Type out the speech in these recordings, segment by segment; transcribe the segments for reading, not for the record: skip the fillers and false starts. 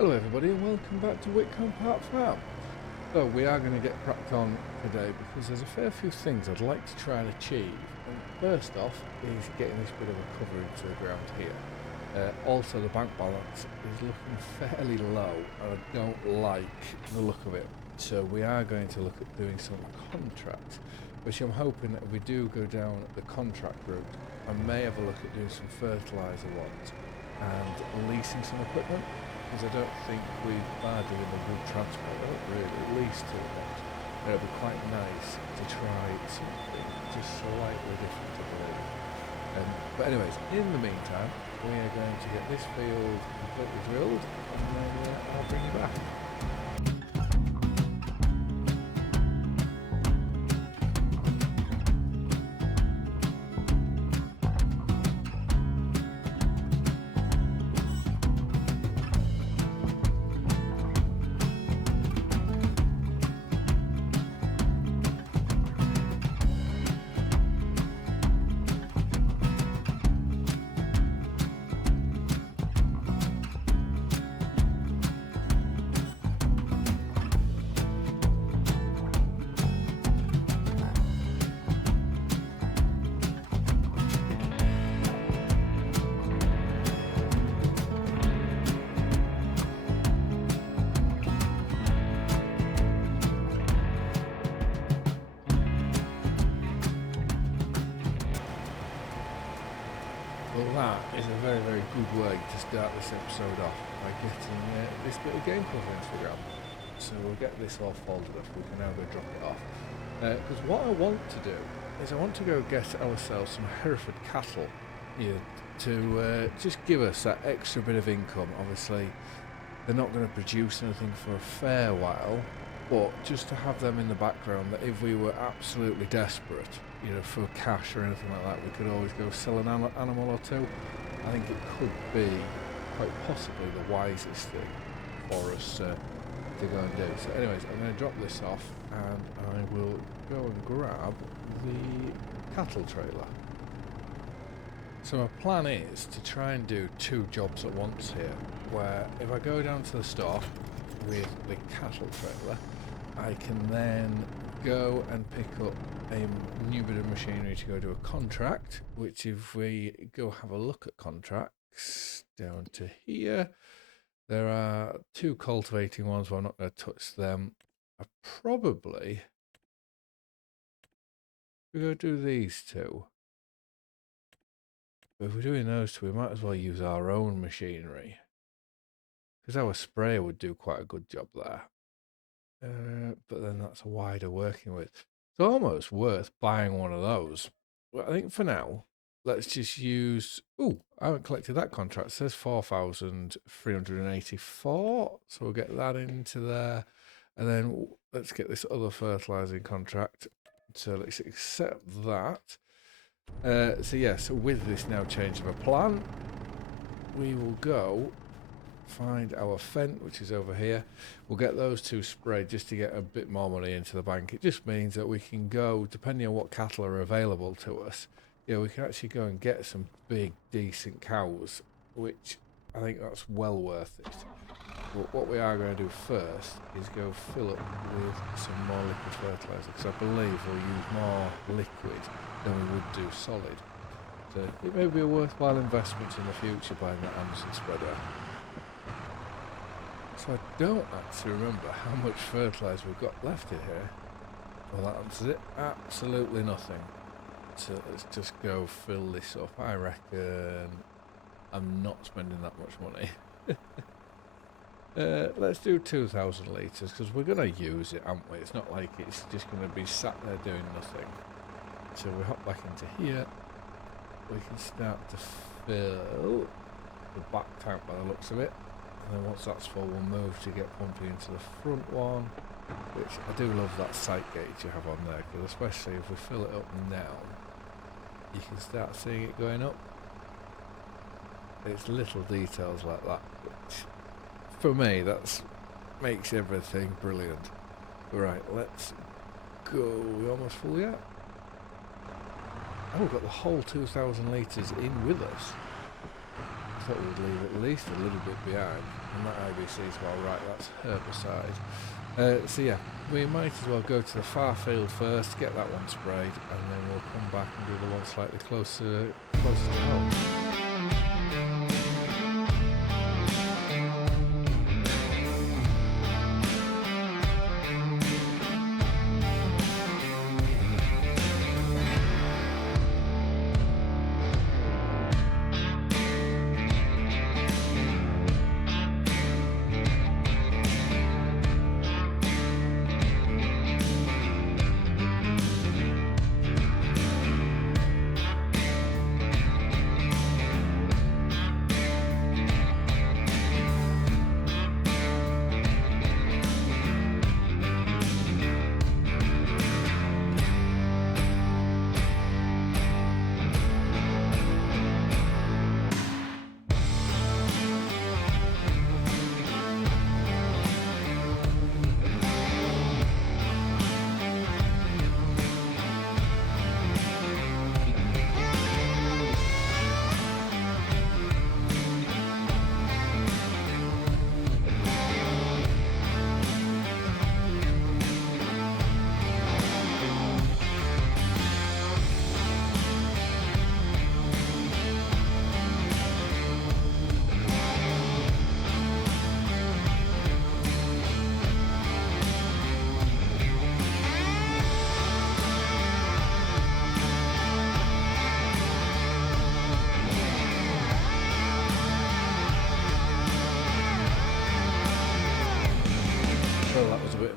Hello everybody and welcome back to Witcombe Park Farm. So we are going to get cracked on today because there's a fair few things I'd like to try and achieve. And first off is getting this bit of a cover into the ground here. Also the bank balance is looking fairly low and I don't like the look of it. So we are going to look at doing some contracts, which I'm hoping that if we do go down the contract route, I may have a look at doing some fertiliser ones and leasing some equipment. Because I don't think we've badly in the wood transport, I don't really, at least too much. It'll be quite nice to try something just slightly different, I believe. But anyways, in the meantime, we are going to get this field completely drilled and then I'll bring you back. Well, that is a very, very good way to start this episode off by getting this bit of game cover into the ground. So we'll get this all folded up. We can now go drop it off. Because what I want to do is I want to go get ourselves some Hereford cattle here to just give us that extra bit of income. Obviously, they're not going to produce anything for a fair while, but just to have them in the background that if we were absolutely desperate, for cash or anything like that, we could always go sell an animal or two. I think it could be quite possibly the wisest thing for us to go and do. So anyways, I'm going to drop this off and I will go and grab the cattle trailer. So my plan is to try and do two jobs at once here, where if I go down to the store with the cattle trailer, I can then go and pick up a new bit of machinery to go do a contract, which if we go have a look at contracts down to here, there are two cultivating ones, but I'm not going to touch them. I probably we go do these two. But if we're doing those two, we might as well use our own machinery, because our sprayer would do quite a good job there. But then that's a wider working with. It's almost worth buying one of those. Well, I think for now, let's just use... Oh, I haven't collected that contract. It says 4,384. So we'll get that into there. And then let's get this other fertilising contract. So let's accept that. So yes, with this now change of a plan, we will go find our Fent, which is over here. We'll get those two sprayed just to get a bit more money into the bank. It just means that we can go, depending on what cattle are available to us, we can actually go and get some big, decent cows, which I think that's well worth it. But what we are going to do first is go fill up with some more liquid fertiliser, because I believe we'll use more liquid than we would do solid. So it may be a worthwhile investment in the future buying that Amazon spreader. So I don't actually remember how much fertiliser we've got left in here. Well, that answers it. Absolutely nothing. So let's just go fill this up. I reckon I'm not spending that much money. Let's do 2,000 litres, because we're going to use it, aren't we? It's not like it's just going to be sat there doing nothing. So we hop back into here. We can start to fill the back tank by the looks of it. And then once that's full, we'll move to get pumping into the front one, which I do love that sight gauge you have on there, because especially if we fill it up now, you can start seeing it going up. It's little details like that, which for me, that makes everything brilliant. Right, let's go. We almost full yet? Oh, we've got the whole 2,000 litres in with us. I thought we'd leave at least a little bit behind. And that IBC as well, right, that's herbicide. So yeah, we might as well go to the far field first, get that one sprayed, and then we'll come back and do the one slightly closer to home.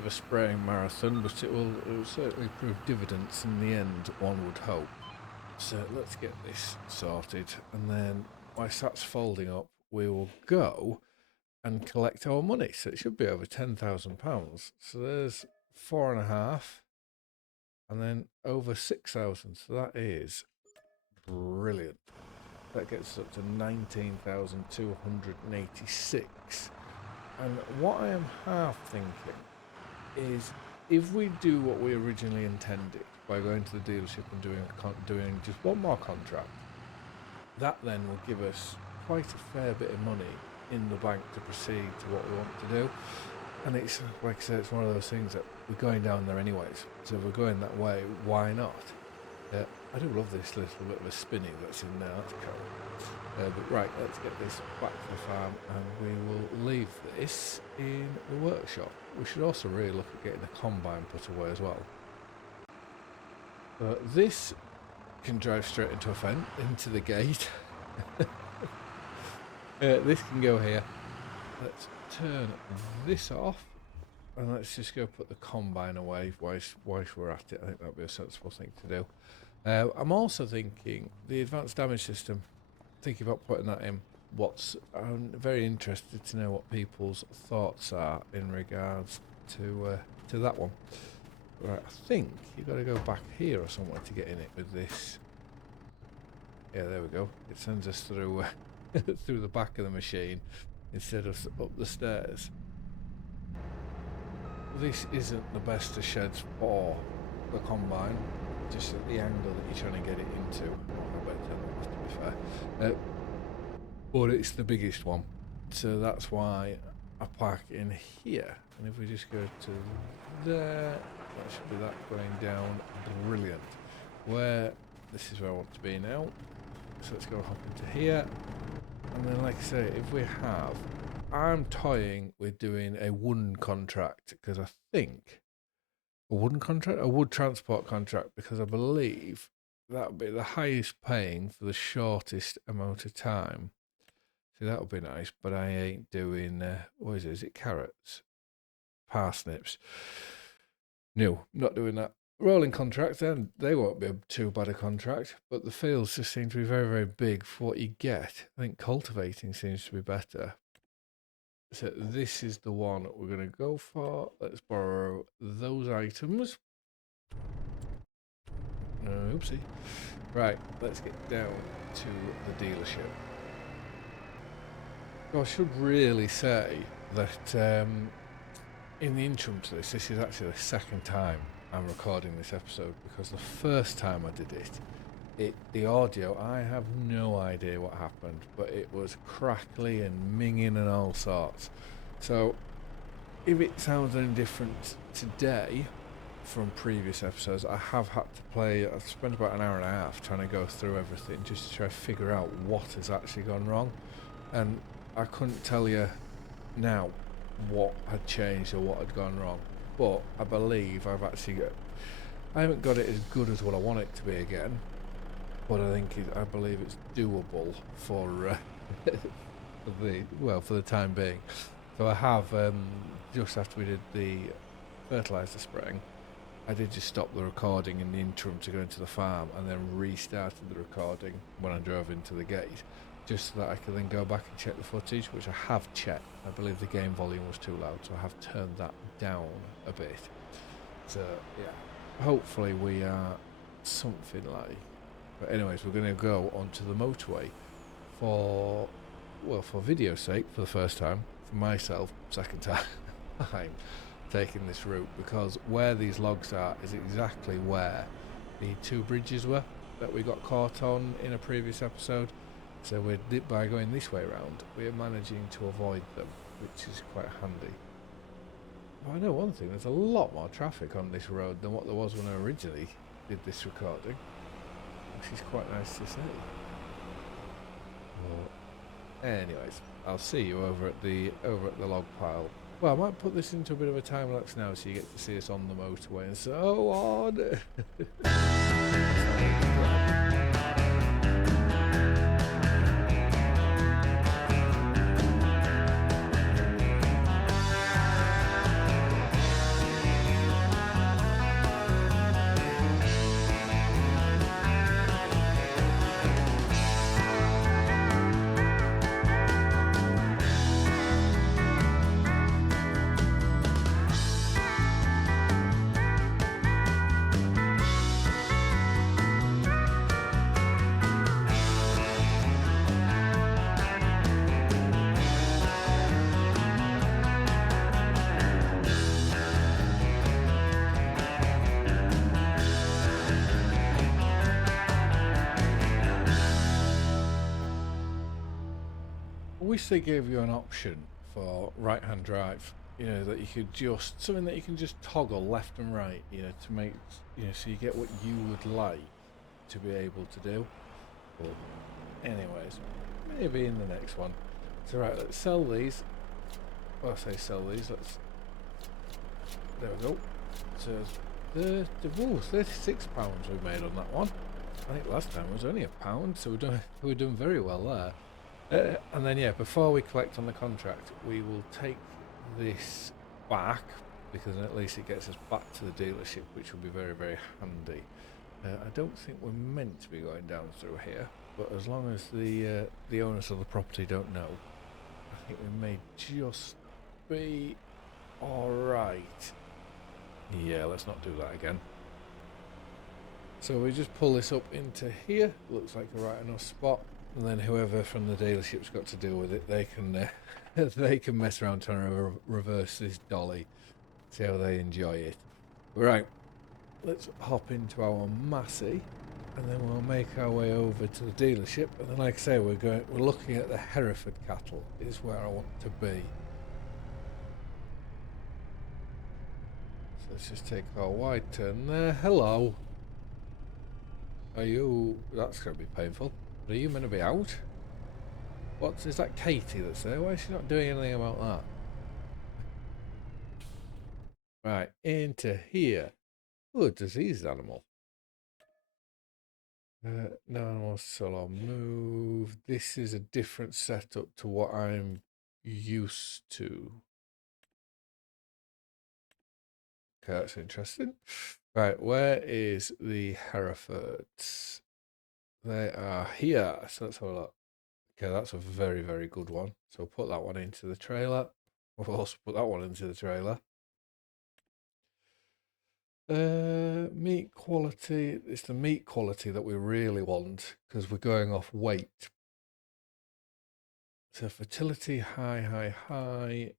A spraying marathon, but it will certainly prove dividends in the end, one would hope. So let's get this sorted, and then whilst that's folding up, we will go and collect our money. So it should be over £10,000. So there's 4.5, and then over 6,000. So that is brilliant. That gets us up to 19,286. And what I am half thinking is, if we do what we originally intended by going to the dealership and doing just one more contract, that then will give us quite a fair bit of money in the bank to proceed to what we want to do. And it's like I said, it's one of those things that we're going down there anyways, so if we're going that way, why not? I do love this little bit of a spinning that's in the article. But right, let's get this back to the farm, and we will leave this in the workshop. We should also really look at getting the combine put away as well. This can drive straight into a fence, into the gate. This can go here. Let's turn this off, and let's just go put the combine away whilst we're at it. I think that would be a sensible thing to do. I'm also thinking the advanced damage system, thinking about putting that in. I'm very interested to know what people's thoughts are in regards to that one. Right, I think you've got to go back here or somewhere to get in it with this. Yeah, there we go. It sends us through through the back of the machine instead of up the stairs. This isn't the best of sheds for the combine, just at the angle that you're trying to get it into. I better turn that off, to be fair. But it's the biggest one, so that's why I park in here. And if we just go to there, that should be that going down. Brilliant. This is where I want to be now. So let's go hop into here. And then, like I say, I'm toying with doing a wooden contract, because I think a wood transport contract, because I believe that would be the highest paying for the shortest amount of time. So that would be nice, but I ain't doing, what is it? Is it carrots? Parsnips? No, not doing that. Rolling contracts, then they won't be too bad a contract, but the fields just seem to be very, very big for what you get. I think cultivating seems to be better. So this is the one that we're going to go for. Let's borrow those items. Oopsie. Right, let's get down to the dealership. I should really say that in the interim to this is actually the second time I'm recording this episode, because the first time I did it, the audio, I have no idea what happened, but it was crackly and minging and all sorts. So if it sounds any different today from previous episodes, I have had to play. I've spent about an hour and a half trying to go through everything just to try to figure out what has actually gone wrong, and I couldn't tell you now what had changed or what had gone wrong. But I believe I've actually got. I haven't got it as good as what I want it to be again, but I believe it's doable for the time being. So I have just after we did the fertilizer spraying, I did just stop the recording in the interim to go into the farm, and then restarted the recording when I drove into the gate, just so that I could then go back and check the footage, which I have checked. I believe the game volume was too loud, so I have turned that down a bit. So yeah, hopefully we are something like. But anyways, we're going to go onto the motorway for for video's sake, for the first time, for myself, second time I'm taking this route, because where these logs are is exactly where the two bridges were that we got caught on in a previous episode. So by going this way around, we're managing to avoid them, which is quite handy. Well, I know one thing, there's a lot more traffic on this road than what there was when I originally did this recording, which is quite nice to see. Well, anyways, I'll see you over at the log pile. Well, I might put this into a bit of a time lapse now, so you get to see us on the motorway and so on. I wish they gave you an option for right-hand drive. You know, that you could just something that you can just toggle left and right. You know, to make so you get what you would like to be able to do. But anyways, maybe in the next one. So right, let's sell these. Well, I say sell these. There we go. So £36 we made on that one. I think last time it was only £1, so we're doing very well there. And then, yeah, before we collect on the contract, we will take this back, because at least it gets us back to the dealership, which will be very, very handy. I don't think we're meant to be going down through here, but as long as the owners of the property don't know, I think we may just be alright. Yeah, let's not do that again. So we just pull this up into here. Looks like a right enough spot. And then whoever from the dealership's got to deal with it, they can they can mess around trying to reverse this dolly, see how they enjoy it. Right, let's hop into our Massey, and then we'll make our way over to the dealership. And then, like I say, we're looking at the Hereford cattle. Is where I want to be. So let's just take our wide turn there. Hello. Are you? That's going to be painful. Are you meant to be out? Is that Katie that's there? Why is she not doing anything about that? Right, into here. Oh, a diseased animal. No animal solo move. This is a different setup to what I'm used to. Okay, that's interesting. Right, where is the Herefords? They are here. So let's have a look. Okay, that's a very, very good one. So we'll put that one into the trailer. We'll also put that one into the trailer. Meat quality. It's the meat quality that we really want, because we're going off weight. So fertility, high, high, high.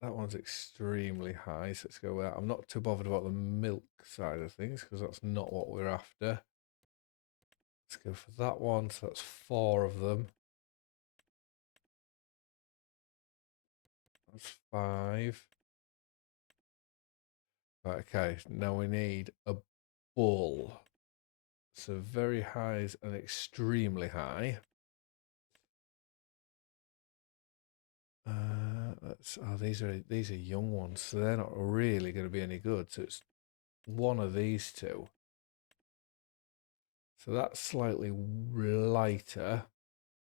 That one's extremely high, so let's go with that. I'm not too bothered about the milk side of things, because that's not what we're after. Let's go for that one. So that's 4 of them. That's 5. Right, okay, now we need a bull. So very highs and extremely high. These are young ones, so they're not really going to be any good. So it's one of these two. So that's slightly lighter,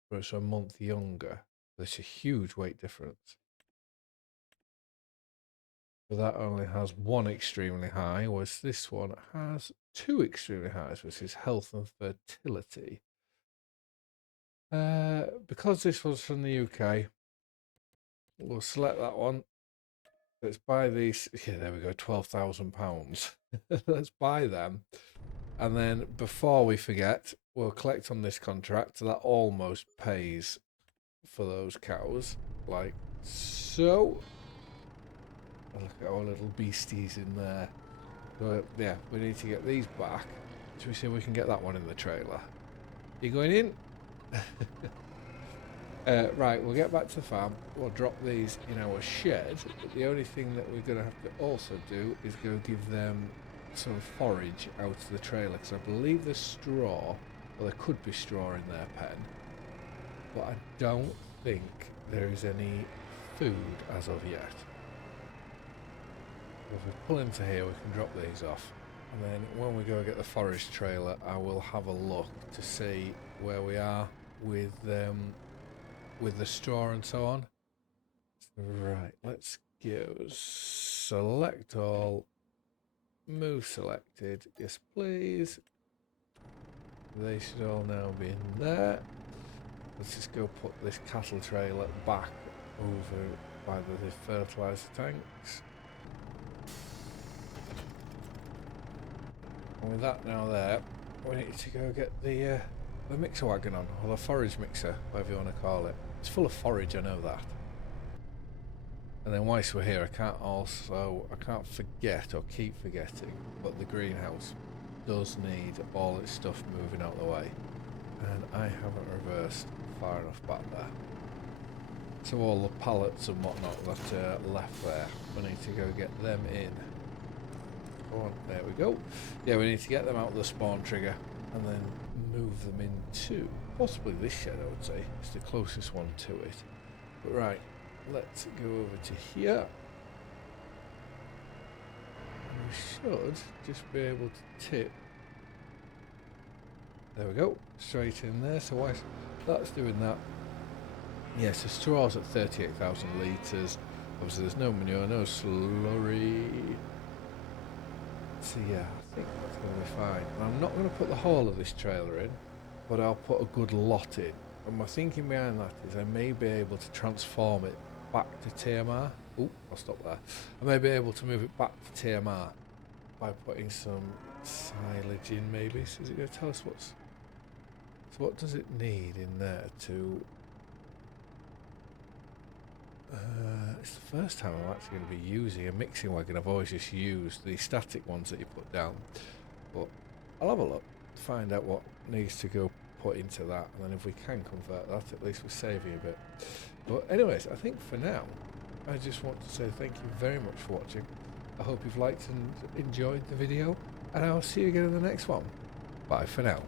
but it's a month younger. There's a huge weight difference. But that only has 1 extremely high, whereas this one has 2 extremely highs, which is health and fertility. Because this one's from the UK, we'll select that one. Let's buy these. Yeah, there we go, £12,000. Let's buy them. And then before we forget, we'll collect on this contract. So that almost pays for those cows, like so. Oh, look at our little beasties in there. So yeah, we need to get these back. Should we see if we can get that one in the trailer? You going in? Right, we'll get back to the farm. We'll drop these in our shed. But the only thing that we're going to have to also do is go give them some forage out of the trailer, because I believe there's straw. Well, there could be straw in their pen, but I don't think there is any food as of yet. If we pull into here, we can drop these off, and then when we go get the forage trailer, I will have a look to see where we are with the straw and so on. Right, let's go select all, move selected, yes please. They should all now be in there. Let's just go put this cattle trailer back over by the fertilizer tanks. And with that now there, we need to go get the mixer wagon on, or the forage mixer, whatever you want to call it. It's full of forage, I know that. And then whilst we're here, I can't forget or keep forgetting, but the greenhouse does need all its stuff moving out of the way. And I haven't reversed far enough back there. So all the pallets and whatnot that are left there, we need to go get them in. Go on, there we go. Yeah, we need to get them out of the spawn trigger and then move them into possibly this shed, I would say. It's the closest one to it. But right, let's go over to here. And we should just be able to tip. There we go, straight in there. So while that's doing that, yes, the straw's at 38,000 litres. Obviously there's no manure, no slurry. So yeah, I think that's going to be fine. And I'm not going to put the whole of this trailer in, but I'll put a good lot in. And my thinking behind that is I may be able to transform it back to TMR. Oh, I'll stop there. I may be able to move it back to TMR by putting some silage in maybe. So is it going to tell us what's... So what does it need in there to... it's the first time I'm actually going to be using a mixing wagon. I've always just used the static ones that you put down. But I'll have a look, find out what needs to go put into that, and then if we can convert that, at least we're saving a bit. But anyways, I think for now, I just want to say thank you very much for watching. I hope you've liked and enjoyed the video, and I'll see you again in the next one. Bye for now.